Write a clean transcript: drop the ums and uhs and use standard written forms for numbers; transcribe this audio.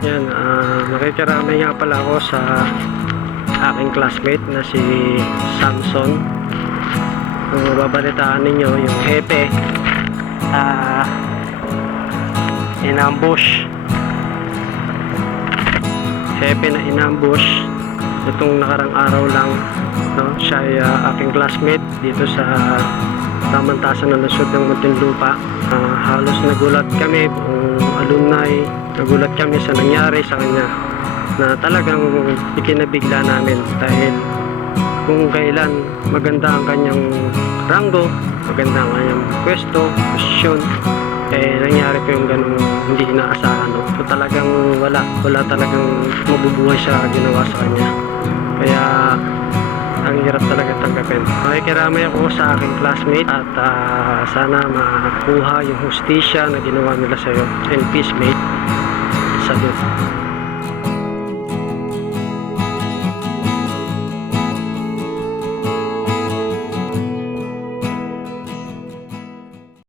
Yan, nakikiramay nga pala ako sa aking classmate na si Samson. Kung mababalitaan ninyo, yung hepe inambush. Hepe na inambush itong nakarang araw lang, no? Siya ay aking classmate dito sa Tamantasan ng Lungsod ng Muntinlupa. Halos nagulat kami, buong alumni, nagulat kami sa nangyari sa kanya, na talagang ikinabigla namin dahil kung kailan maganda ang kanyang ranggo, maganda ang kanyang pwesto, posisyon, nangyari po yung ganung hindi inaasahan, no? So talagang wala talagang mabubuhay sa ginawa sa kanya, kaya ang hirap talaga tanggapin. Nakikiramay ako sa aking classmate at sana makuha yung hustisya na ginawa nila sa'yo, and peace mate. Salute.